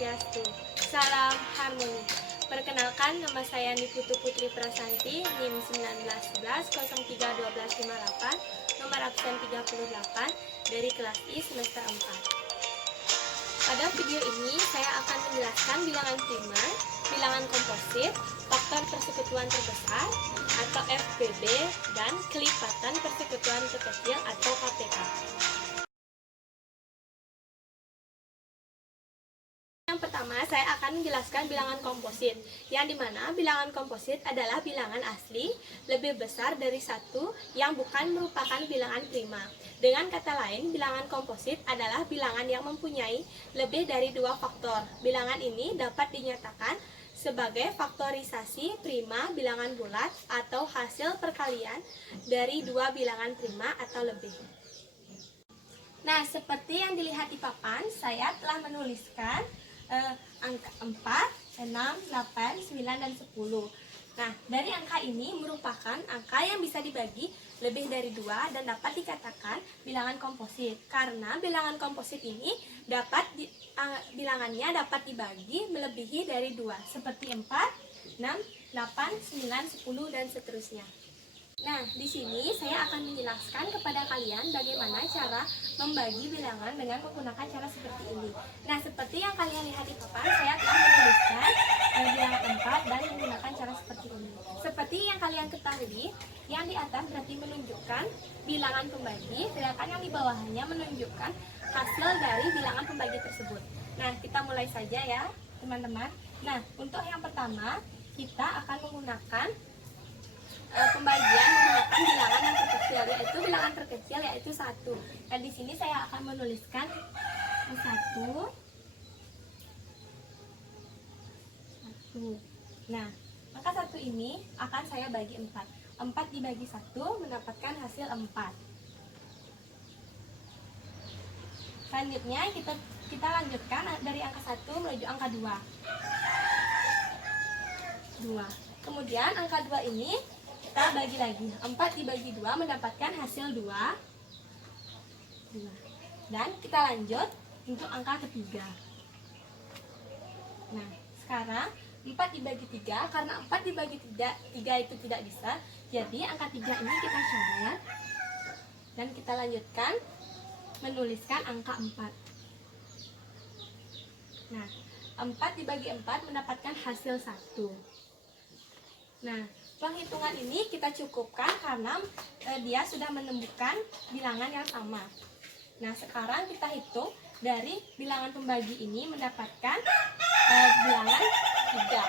Swastiastu. Salam harmoni. Perkenalkan, nama saya Niputu Putri Prasanti, NIM 1911-031258, nomor absen 38, dari kelas I semester 4. Pada video ini, saya akan menjelaskan bilangan prima, bilangan komposit, faktor persekutuan terbesar atau FPB, dan kelipatan persekutuan terkecil atau KPK. Yang pertama, saya akan menjelaskan bilangan komposit, yang dimana bilangan komposit adalah bilangan asli lebih besar dari satu yang bukan merupakan bilangan prima. Dengan kata lain, bilangan komposit adalah bilangan yang mempunyai lebih dari dua faktor. Bilangan ini dapat dinyatakan sebagai faktorisasi prima bilangan bulat atau hasil perkalian dari dua bilangan prima atau lebih. Nah, seperti yang dilihat di papan, saya telah menuliskan angka 4, 6, 8, 9, dan 10. Nah, dari angka ini merupakan angka yang bisa dibagi lebih dari 2 dan dapat dikatakan bilangan komposit. Karena bilangan komposit ini bilangannya dapat dibagi melebihi dari 2, seperti 4, 6, 8, 9, 10, dan seterusnya. Nah, di sini saya akan menjelaskan kepada kalian bagaimana cara membagi bilangan dengan menggunakan cara seperti ini. Nah, seperti yang kalian lihat di papan, saya telah menuliskan bilangan 4 dan menggunakan cara seperti ini. Seperti yang kalian ketahui, yang di atas berarti menunjukkan bilangan pembagi, sedangkan yang di bawahnya menunjukkan hasil dari bilangan pembagi tersebut. Nah, kita mulai saja ya, teman-teman. Nah, untuk yang pertama, kita akan menggunakan pembagian menggunakan bilangan yang terkecil, yaitu bilangan terkecil yaitu 1. Dan di sini saya akan menuliskan 1. Nah, maka 1 ini akan saya bagi 4. 4 dibagi 1 mendapatkan hasil 4. Selanjutnya kita lanjutkan dari angka 1 menuju angka 2. Kemudian angka 2 ini kita bagi lagi, 4 dibagi 2 mendapatkan hasil 2. Dan kita lanjut untuk angka ketiga. Nah, sekarang 4 dibagi 3, karena 4 dibagi 3 itu tidak bisa, jadi angka 3 ini kita coret. Dan kita lanjutkan menuliskan angka 4. Nah, 4 dibagi 4 mendapatkan hasil 1. Nah, penghitungan ini kita cukupkan karena dia sudah menemukan bilangan yang sama. Nah, sekarang kita hitung dari bilangan pembagi ini mendapatkan bilangan 3.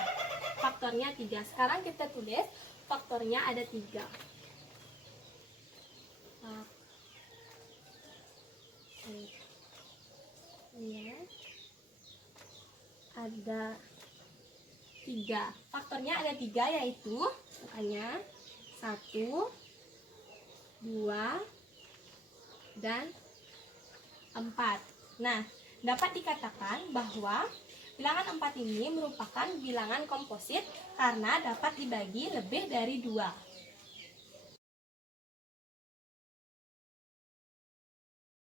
Faktornya 3. Sekarang kita tulis faktornya ada 3. Ada 3. Faktornya ada 3, yaitu makanya 1, 2, dan 4. Nah, dapat dikatakan bahwa bilangan 4 ini merupakan bilangan komposit karena dapat dibagi lebih dari 2.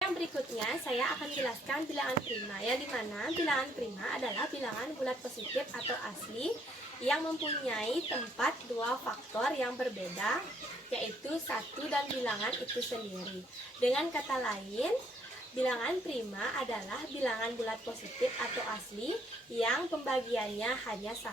Yang berikutnya saya akan jelaskan bilangan prima, yang dimana bilangan prima adalah bilangan bulat positif atau asli yang mempunyai tempat dua faktor yang berbeda, yaitu 1 dan bilangan itu sendiri. Dengan kata lain, bilangan prima adalah bilangan bulat positif atau asli yang pembagiannya hanya 1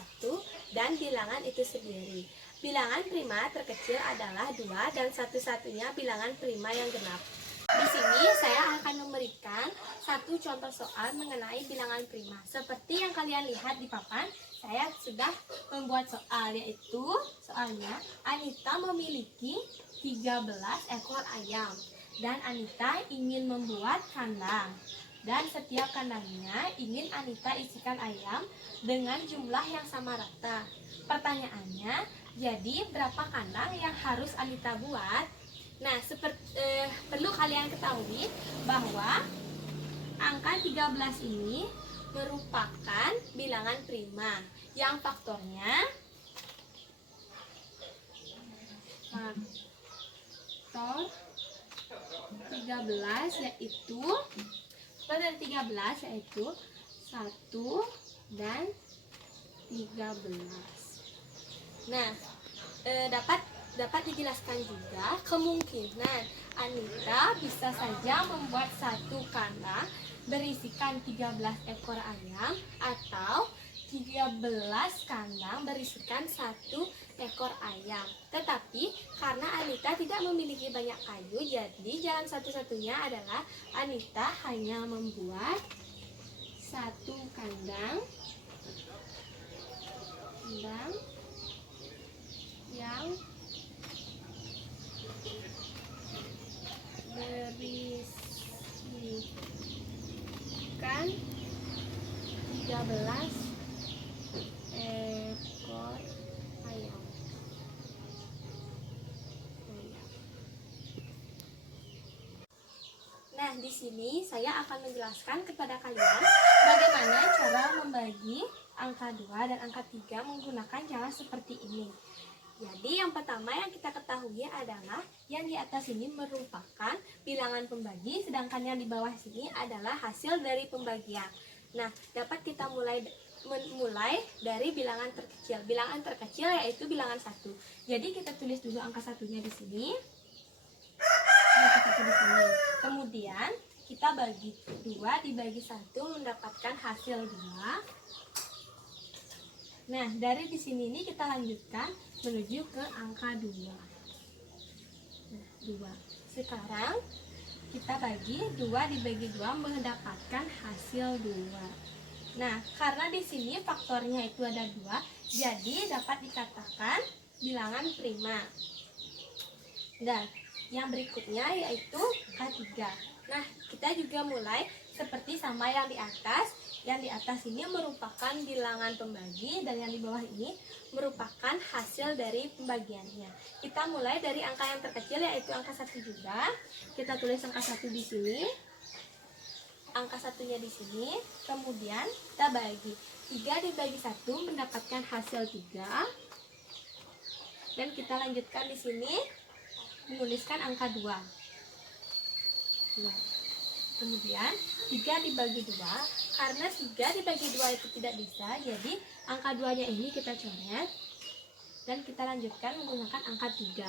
dan bilangan itu sendiri. Bilangan prima terkecil adalah 2 dan satu-satunya bilangan prima yang genap. Di sini saya akan memberikan satu contoh soal mengenai bilangan prima. Seperti yang kalian lihat di papan, saya sudah membuat soal, yaitu soalnya Anita memiliki 13 ekor ayam dan Anita ingin membuat kandang. Dan setiap kandangnya ingin Anita isikan ayam dengan jumlah yang sama rata. Pertanyaannya, jadi berapa kandang yang harus Anita buat? Nah, perlu kalian ketahui bahwa angka 13 ini merupakan bilangan prima yang faktor 13 yaitu 1 dan 13. Nah, dapat dijelaskan juga kemungkinan Anita bisa saja membuat satu kandang berisikan 13 ekor ayam atau 13 kandang berisikan 1 ekor ayam. Tetapi karena Anita tidak memiliki banyak kayu, jadi jalan satu-satunya adalah Anita hanya membuat satu kandang yang berisikan 13 ekor ayam. Nah, di sini saya akan menjelaskan kepada kalian bagaimana cara membagi angka 2 dan angka 3 menggunakan cara seperti ini. Jadi yang pertama yang kita ketahui adalah yang di atas ini merupakan bilangan pembagi, sedangkan yang di bawah sini adalah hasil dari pembagian. Nah, dapat kita mulai dari bilangan terkecil. Bilangan terkecil yaitu bilangan 1. Jadi kita tulis dulu angka satunya di sini. Angka 1 di sini. Kemudian kita bagi 2 dibagi 1 mendapatkan hasil 2. Nah, dari di sini ini kita lanjutkan menuju ke angka 2. Nah, 2. Sekarang kita bagi 2 dibagi 2 mendapatkan hasil 2. Nah, karena di sini faktornya itu ada 2, jadi dapat dikatakan bilangan prima. Dan yang berikutnya yaitu angka 3. Nah, kita juga mulai seperti sama yang di atas. Yang di atas ini merupakan bilangan pembagi dan yang di bawah ini merupakan hasil dari pembagiannya. Kita mulai dari angka yang terkecil yaitu angka 1 juga. Kita tulis angka 1 di sini. Angka satunya di sini. Kemudian kita bagi 3 dibagi 1 mendapatkan hasil 3. Dan kita lanjutkan di sini menuliskan angka 2. Nah, kemudian 3 dibagi 2, karena 3 dibagi 2 itu tidak bisa, jadi angka 2 nya ini kita coret dan kita lanjutkan menggunakan angka 3.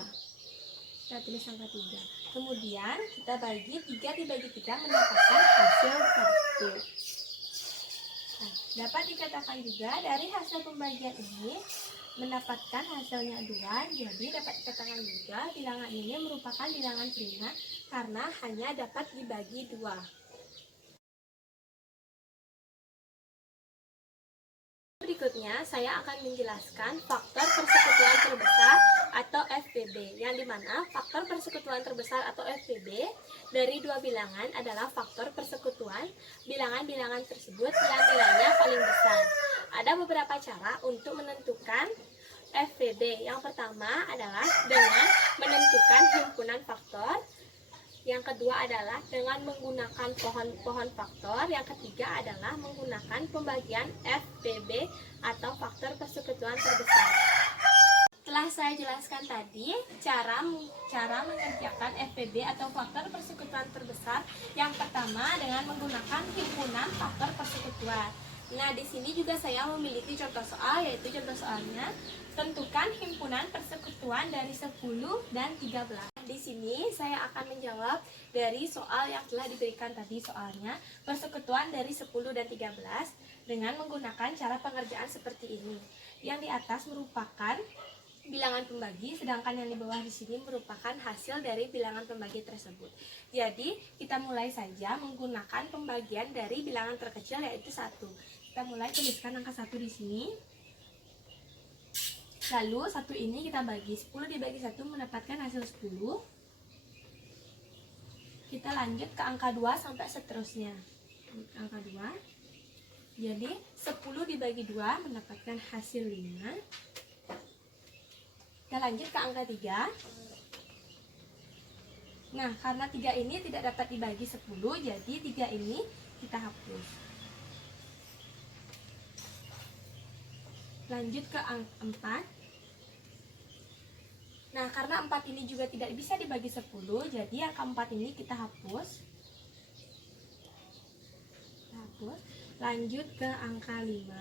Kita tulis angka 3. Kemudian kita bagi 3 dibagi 3 mendapatkan hasil 1. Nah, dapat dikatakan juga dari hasil pembagian ini mendapatkan hasilnya 2, jadi dapat dikatakan juga bilangan ini merupakan bilangan prima karena hanya dapat dibagi 2. Berikutnya saya akan menjelaskan faktor persekutuan terbesar atau FPB, yang dimana faktor persekutuan terbesar atau FPB dari dua bilangan adalah faktor persekutuan bilangan-bilangan tersebut yang nilainya paling besar. Ada beberapa cara untuk menentukan FPB. Yang pertama adalah dengan menentukan himpunan faktor. Yang kedua adalah dengan menggunakan pohon faktor. Yang ketiga adalah menggunakan pembagian FPB atau faktor persekutuan terbesar. Setelah saya jelaskan tadi cara mengerjakan FPB atau faktor persekutuan terbesar, yang pertama dengan menggunakan himpunan faktor persekutuan. Nah, di sini juga saya memiliki contoh soal, yaitu contoh soalnya tentukan himpunan persekutuan dari 10 dan 13. Di sini saya akan menjawab dari soal yang telah diberikan tadi soalnya, persekutuan dari 10 dan 13 dengan menggunakan cara pengerjaan seperti ini. Yang di atas merupakan bilangan pembagi, sedangkan yang di bawah di sini merupakan hasil dari bilangan pembagi tersebut. Jadi, kita mulai saja menggunakan pembagian dari bilangan terkecil yaitu 1. Kita mulai tuliskan angka 1 di sini. Lalu 1 ini kita bagi 10 dibagi 1 mendapatkan hasil 10. Kita lanjut ke angka 2 sampai seterusnya. Angka 2. Jadi 10 dibagi 2 mendapatkan hasil 5. Kita lanjut ke angka 3. Nah, karena 3 ini tidak dapat dibagi 10, jadi 3 ini kita hapus. Lanjut ke angka 4. Nah, karena 4 ini juga tidak bisa dibagi 10, jadi angka 4 ini kita hapus. Lanjut ke angka 5.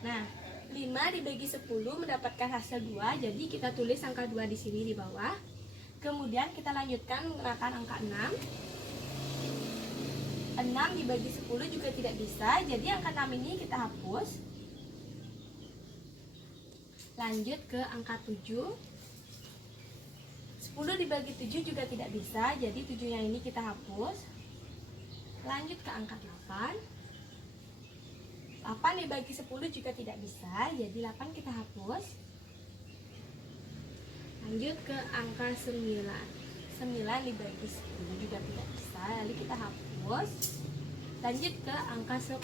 Nah, 5 dibagi 10 mendapatkan hasil 2, jadi kita tulis angka 2 di sini di bawah. Kemudian kita lanjutkan menggunakan angka 6. 6 dibagi 10 juga tidak bisa, jadi angka 6 ini kita hapus. Lanjut ke angka 7. 10 dibagi 7 juga tidak bisa, jadi 7-nya ini kita hapus. Lanjut ke angka 8. 8 dibagi 10 juga tidak bisa, jadi 8 kita hapus. Lanjut ke angka 9. 9 dibagi 10 juga tidak bisa, lalu kita hapus. Lanjut ke angka 10.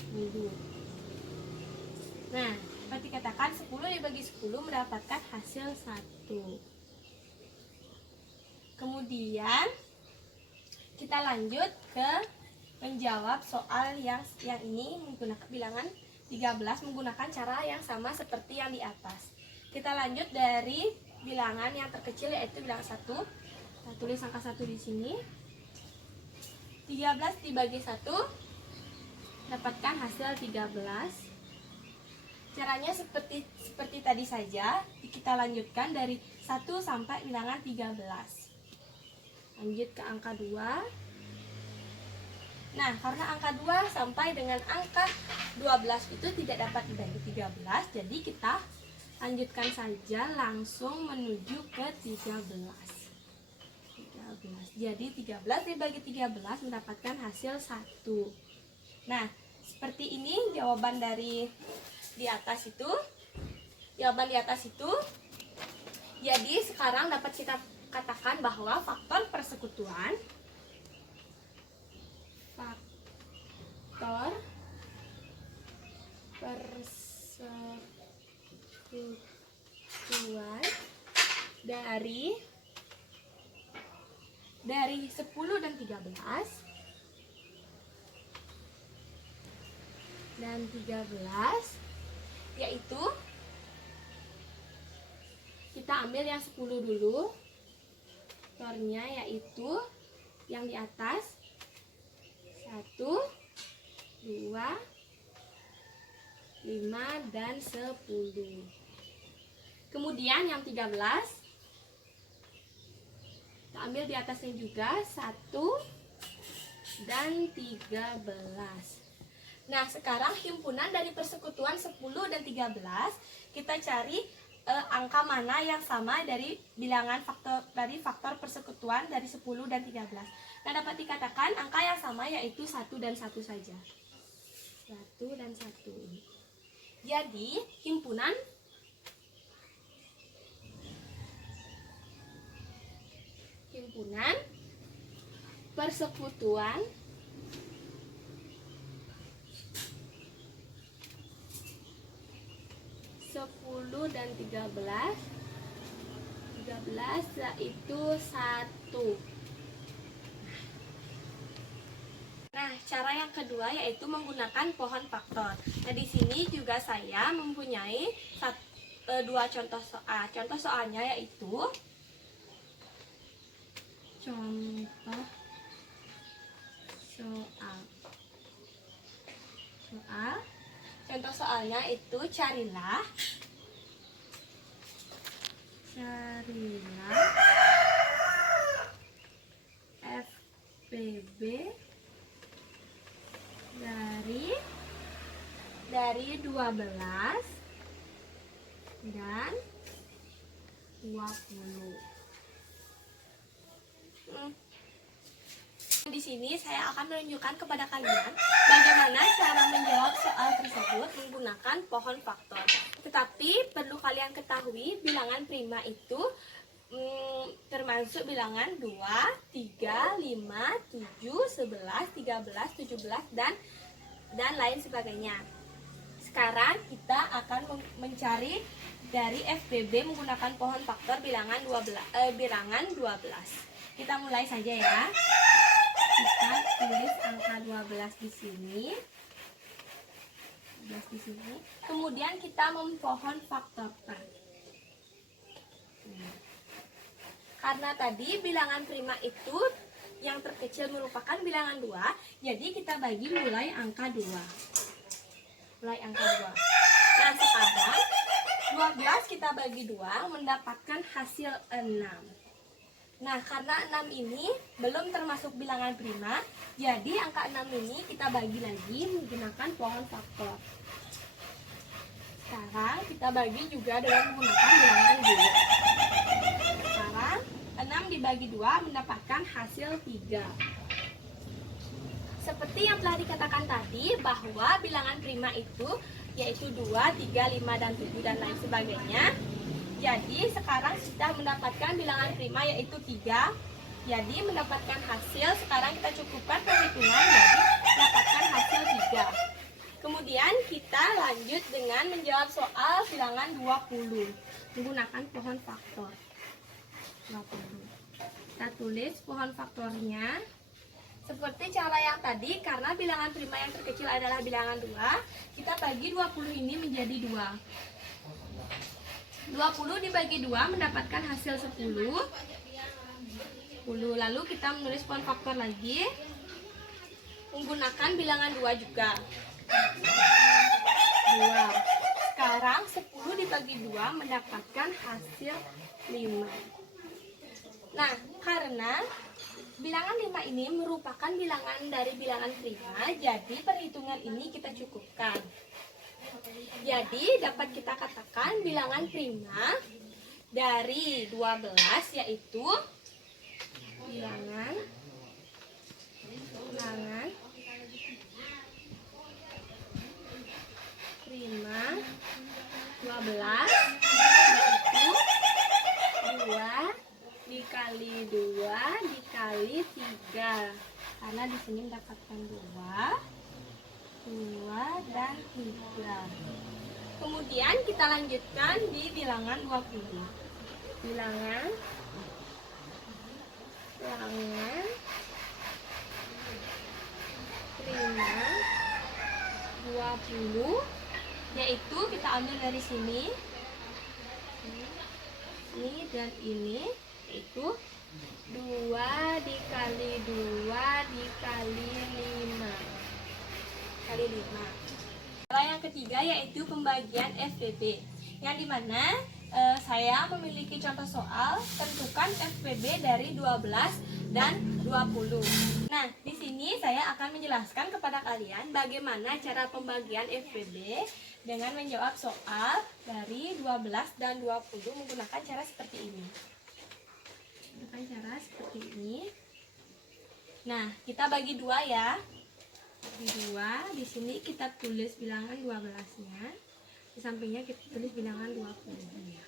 Nah, seperti katakan 10 dibagi 10 mendapatkan hasil 1. Kemudian kita lanjut ke menjawab soal yang ini menggunakan bilangan 13 menggunakan cara yang sama seperti yang di atas. Kita lanjut dari bilangan yang terkecil yaitu bilangan 1. Kita tulis angka 1 di sini. 13 dibagi 1 dapatkan hasil 13. Caranya seperti tadi saja. Kita lanjutkan dari 1 sampai bilangan 13. Lanjut ke angka 2. Nah, karena angka 2 sampai dengan angka 12 itu tidak dapat dibagi 13, jadi kita lanjutkan saja langsung menuju ke 13. Jadi 13 dibagi 13 mendapatkan hasil 1. Nah, seperti ini jawaban dari di atas itu. Jawaban di atas itu. Jadi sekarang dapat kita katakan bahwa faktor persekutuan dari 10 dan 13 yaitu kita ambil yang 10 dulu. Faktornya yaitu yang di atas 1, 2, 5 dan 10. Kemudian yang 13 kita ambil di atasnya juga 1 dan 13. Nah, sekarang himpunan dari persekutuan 10 dan 13 kita cari angka mana yang sama dari bilangan faktor persekutuan dari 10 dan 13. Nah, dapat dikatakan angka yang sama yaitu 1 dan 1 saja. 1 dan 1. Jadi, himpunan persekutuan 10 dan 13 yaitu 1. Nah, cara yang kedua yaitu menggunakan pohon faktor. Nah, di sini juga saya mempunyai 2 contoh soal. Contoh soalnya yaitu Contoh soalnya itu carilah FPB dari 12 dan 20. Di sini saya akan menunjukkan kepada kalian bagaimana cara menjawab soal tersebut menggunakan pohon faktor. Tetapi perlu kalian ketahui bilangan prima itu termasuk bilangan 2, 3, 5, 7, 11, 13, 17 dan lain sebagainya. Sekarang kita akan mencari dari FBB menggunakan pohon faktor bilangan 12. Kita mulai saja ya. Kita tulis angka 12 di sini. Kemudian kita mempohon faktorkan. Karena tadi bilangan prima itu yang terkecil merupakan bilangan 2, jadi kita bagi mulai angka 2. Mulai angka 2. Nah, sekarang 12 kita bagi 2 mendapatkan hasil 6. Nah, karena 6 ini belum termasuk bilangan prima, jadi angka 6 ini kita bagi lagi menggunakan pohon faktor. Sekarang kita bagi juga dengan menggunakan bilangan 2. Sekarang 6 dibagi 2 mendapatkan hasil 3. Seperti yang telah dikatakan tadi bahwa bilangan prima itu yaitu 2, 3, 5, dan 7 dan lain sebagainya. Jadi sekarang sudah mendapatkan bilangan prima yaitu 3. Jadi mendapatkan hasil, sekarang kita cukupkan perhitungan, jadi mendapatkan hasil 3. Kemudian kita lanjut dengan menjawab soal bilangan 20 menggunakan pohon faktor. 20. Kita tulis pohon faktornya seperti cara yang tadi. Karena bilangan prima yang terkecil adalah bilangan 2, kita bagi 20 ini menjadi 2. 20 dibagi 2 mendapatkan hasil 10. Lalu kita menulis pohon faktor lagi menggunakan bilangan 2 juga. 2. Sekarang 10 dibagi 2 mendapatkan hasil 5. Nah, karena bilangan 5 ini merupakan bilangan dari bilangan prima, jadi perhitungan ini kita cukupkan. Jadi dapat kita katakan bilangan prima dari 12 yaitu bilangan prima 12 yaitu 2 dikali 2 dikali 3. Karena di sini mendapatkan 2 dan 3. Kemudian kita lanjutkan di bilangan 20. Bilangan prima 20 yaitu kita ambil dari sini. Ini dan ini yaitu 2 dikali 2 dikali 5 kali 5. Cara yang ketiga yaitu pembagian FPB, yang dimana saya memiliki contoh soal tentukan FPB dari 12 dan 20. Nah, di sini saya akan menjelaskan kepada kalian bagaimana cara pembagian FPB dengan menjawab soal dari 12 dan 20 menggunakan cara seperti ini. Nah, kita bagi 2 ya. Di 2, di sini kita tulis bilangan 12-nya. Di sampingnya kita tulis bilangan 20-nya.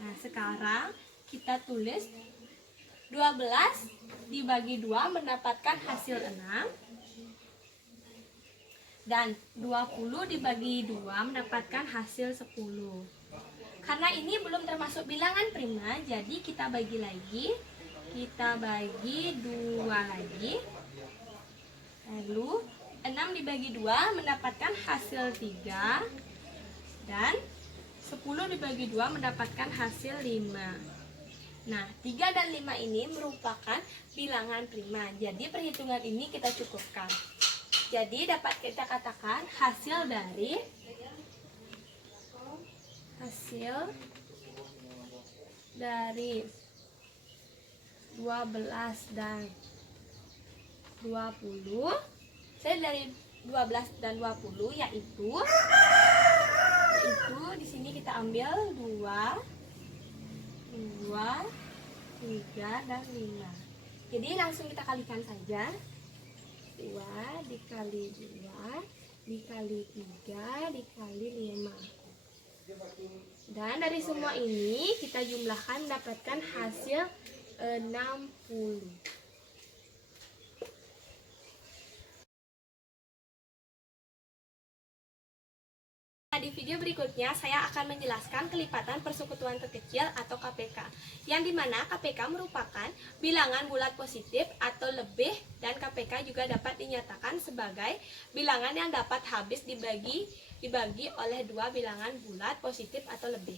Nah, sekarang kita tulis 12 dibagi 2 mendapatkan hasil 6. Dan 20 dibagi 2 mendapatkan hasil 10. Karena ini belum termasuk bilangan prima, jadi kita bagi lagi. Kita bagi 2 lagi. Lalu 6 dibagi 2 mendapatkan hasil 3. Dan 10 dibagi 2 mendapatkan hasil 5. Nah, 3 dan 5 ini merupakan bilangan prima. Jadi perhitungan ini kita cukupkan. Jadi dapat kita katakan hasil dari 12 dan 20. Saya dari 12 dan 20 yaitu di sini kita ambil 2, 3 dan 5. Jadi langsung kita kalikan saja. 2 dikali 2 dikali 3 dikali 5. Dan dari semua ini kita jumlahkan mendapatkan hasil 60. Di video berikutnya saya akan menjelaskan kelipatan persekutuan terkecil atau KPK, yang dimana KPK merupakan bilangan bulat positif atau lebih, dan KPK juga dapat dinyatakan sebagai bilangan yang dapat habis dibagi oleh dua bilangan bulat positif atau lebih.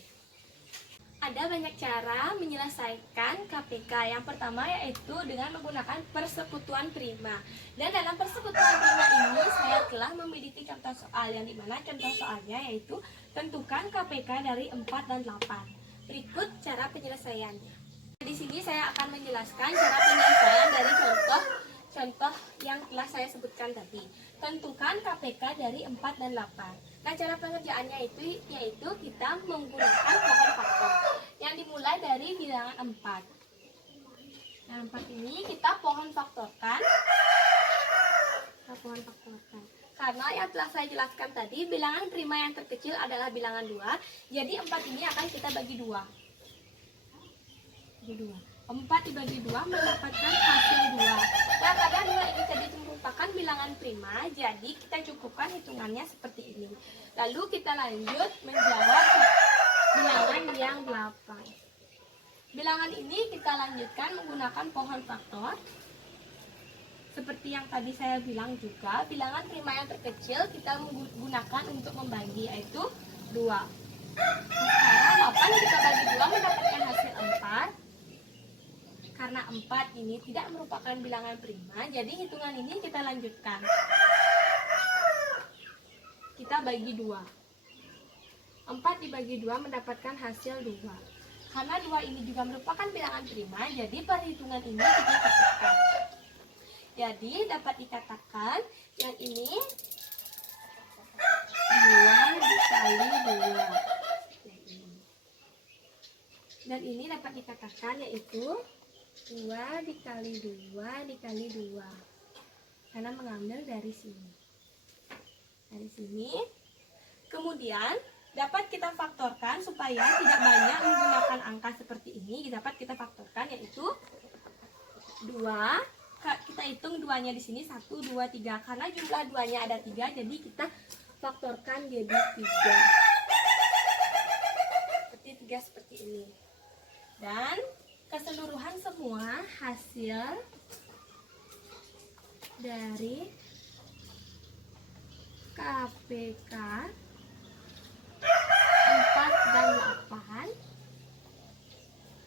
Ada banyak cara menyelesaikan KPK. Yang pertama yaitu dengan menggunakan persekutuan prima. Dan dalam persekutuan prima ini saya telah memiliki contoh soal yang dimana contoh soalnya yaitu tentukan KPK dari 4 dan 8. Berikut cara penyelesaiannya. Di sini saya akan menjelaskan cara penyelesaian dari contoh yang telah saya sebutkan tadi. Tentukan KPK dari 4 dan 8. Nah, cara pengerjaannya yaitu kita menggunakan pohon faktor yang dimulai dari bilangan 4. Yang 4 ini kita pohon faktorkan. Karena yang telah saya jelaskan tadi, bilangan prima yang terkecil adalah bilangan 2. Jadi 4 ini akan kita bagi 2. 4 dibagi 2 mendapatkan hasil 2. Nah, karena 2 ini tadi merupakan bilangan prima, jadi kita cukupkan hitungannya seperti ini. Lalu kita lanjut menjawab bilangan yang 8. Bilangan ini kita lanjutkan menggunakan pohon faktor. Seperti yang tadi saya bilang juga, bilangan prima yang terkecil kita menggunakan untuk membagi, yaitu 2. Nah, sekarang 8 kita bagi 2 mendapatkan hasil 4. Karena 4 ini tidak merupakan bilangan prima, jadi hitungan ini kita lanjutkan. Kita bagi 2. 4 dibagi 2 mendapatkan hasil 2. Karena 2 ini juga merupakan bilangan prima, jadi perhitungan ini kita cukupkan. Jadi dapat dikatakan yang ini 2 dikali 2. Dan ini dapat dikatakan yaitu 2 dikali 2 dikali 2. Karena mengambil dari sini. Kemudian dapat kita faktorkan supaya tidak banyak menggunakan angka seperti ini. Dapat kita faktorkan yaitu 2. Kita hitung 2-nya di sini 1, 2, 3. Karena jumlah 2-nya ada 3, jadi kita faktorkan jadi 3. Seperti ini. Dan keseluruhan semua hasil dari KPK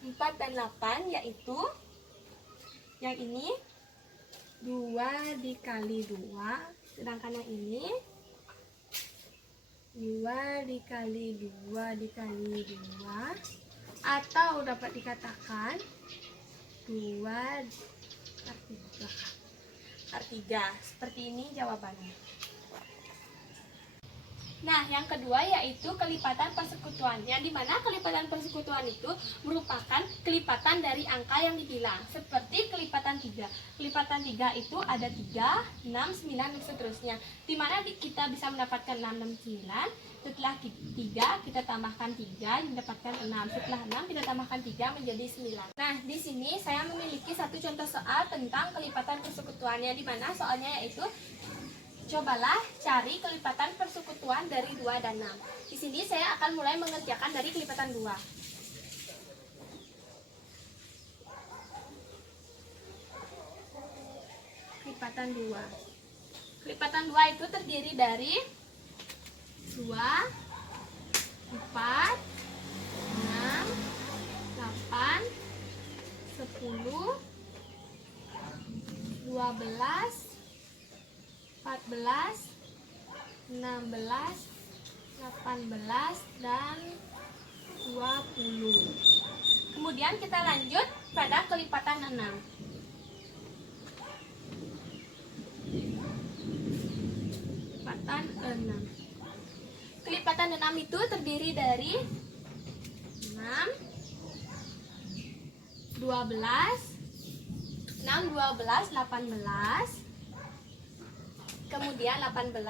4 dan 8 yaitu yang ini 2 dikali 2, sedangkan yang ini 2 dikali 2 dikali 2, atau dapat dikatakan 2 per 3. Seperti ini jawabannya. Nah, yang kedua yaitu kelipatan persekutuan. Yang dimana kelipatan persekutuan itu merupakan kelipatan dari angka yang dibilang. Seperti kelipatan 3. Kelipatan 3 itu ada 3, 6, 9, dan seterusnya. Dimana kita bisa mendapatkan 6 dan 9. Setelah 3 kita tambahkan 3 mendapatkan 6. Setelah 6 kita tambahkan 3 menjadi 9. Nah, di sini saya memiliki satu contoh soal tentang kelipatan persekutuannya, di mana soalnya yaitu cobalah cari kelipatan persekutuan dari 2 dan 6. Di sini saya akan mulai mengerjakan dari kelipatan 2. Kelipatan 2. Kelipatan 2 itu terdiri dari 2, 4, 6, 8, 10, 12, 14, 16, 18, dan 20. Kemudian kita lanjut pada kelipatan 6. Kelipatan 6. Kelipatan 6 itu terdiri dari 6, 12, 6, 12, 18, kemudian 18,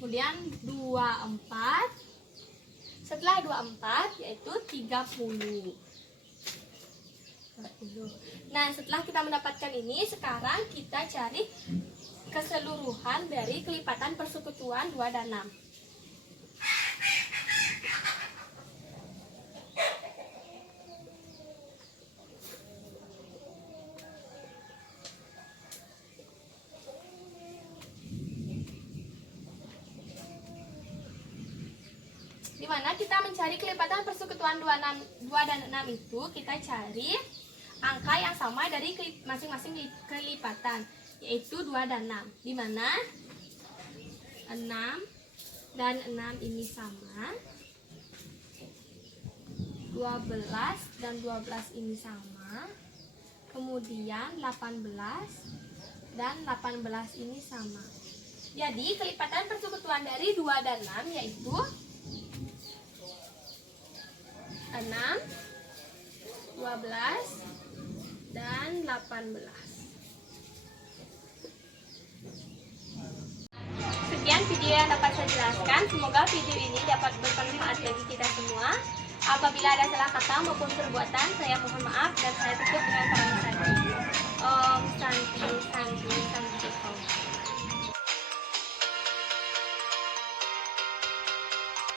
kemudian 24, setelah 24 yaitu 30. Nah, setelah kita mendapatkan ini, sekarang kita cari keseluruhan dari kelipatan persekutuan 2 dan 6. Dimana kita mencari kelipatan persekutuan 2 dan 6 itu, kita cari angka yang sama dari masing-masing kelipatan, yaitu 2 dan 6. Dimana 6 dan 6 ini sama, 12 dan 12 ini sama, kemudian 18 dan 18 ini sama. Jadi kelipatan persekutuan dari 2 dan 6 yaitu 6, 12, dan 18. Sekian video yang dapat saya jelaskan. Semoga video ini dapat bermanfaat bagi kita semua. Apabila ada salah kata maupun perbuatan, saya mohon maaf dan saya tutup dengan kalimat tadi. Om Santi Santi Santi.